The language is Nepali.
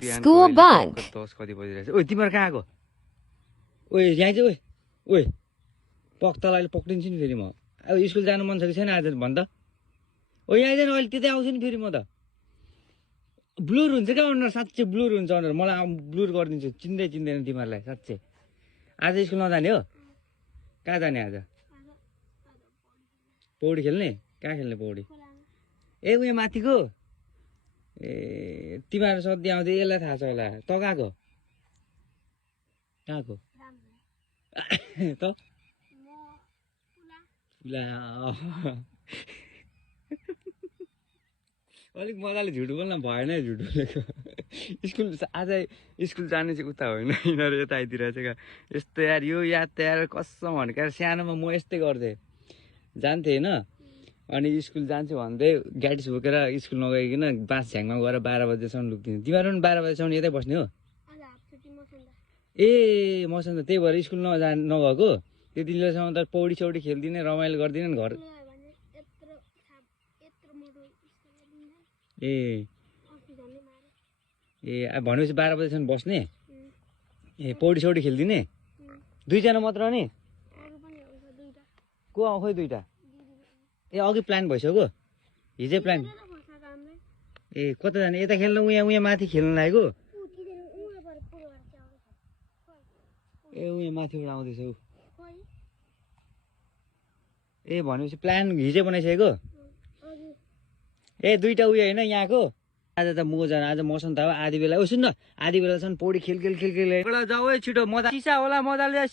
बिहान School bunk. 10 कति बजिरहेछ ओइ तिम्रो कहाँ गयो ओइ यहाँ चाहिँ ओइ पक्तलाई पक्रिन्छु नि फेरि म अब स्कुल जानु मन छ कि छैन आज भन् त ओ यहाँ चाहिँ अहिले त्यतै आउँछु नि फेरि म त ब्लुर हुन्छ क्या अनुहार साँच्चै ब्लुर हुन्छ अनुहार मलाई ब्लुर गरिदिन्छु चिन्दैन तिमीहरूलाई साँच्चै आज स्कुल नजाने हो कहाँ जाने आज पौडी खेल्ने कहाँ खेल्ने पौडी ए उयो माथिको ए तिमीहरू सधैँ आउँदै यसलाई थाहा छ होला त कहाँको त अलिक मजाले झुट बोल्न भएन है झुट बोलेको स्कुल आज स्कुल जाने चाहिँ उता होइन यिनीहरू यता आइदिरहेछ क्या यस्तो यार यो याद त यार कसम भनेको सानोमा म यस्तै गर्थेँ जान्थेँ होइन अनि स्कुल जान्छु भन्दै ग्याटिस बोकेर स्कुल नगइकन बाँस झ्याङमा गएर 12 बजेसम्म लुक्दिन्थेँ तिमीहरू पनि 12 बजेसम्म यतै बस्ने हो ए मसँग त्यही भएर स्कुल नगएको त्यति बेलासम्म त पौडी सौडी खेल्दिने रमाइलो गर्दिनँ घर ए भनेपछि 12 बजेसम्म बस्ने ए पौडी सौडी खेल्दिने दुईजना मात्र नि को खोइ दुईटा ए अघि प्लान भइसक्यो हिजै प्लान ए कता जाने यता खेल्न उहाँ माथि खेल्न लागेको ए उहाँ माथिबाट आउँदैछ ऊ ए भनेपछि प्लान हिजै बनाइसकेको ए दुईटा उयो होइन यहाँको आज त म जान आज मौसम त अब आधी बेला सुन्न आधी बेलासम्म पौडी खेल जाऊ है छिटो मजा चिसा होला मजाले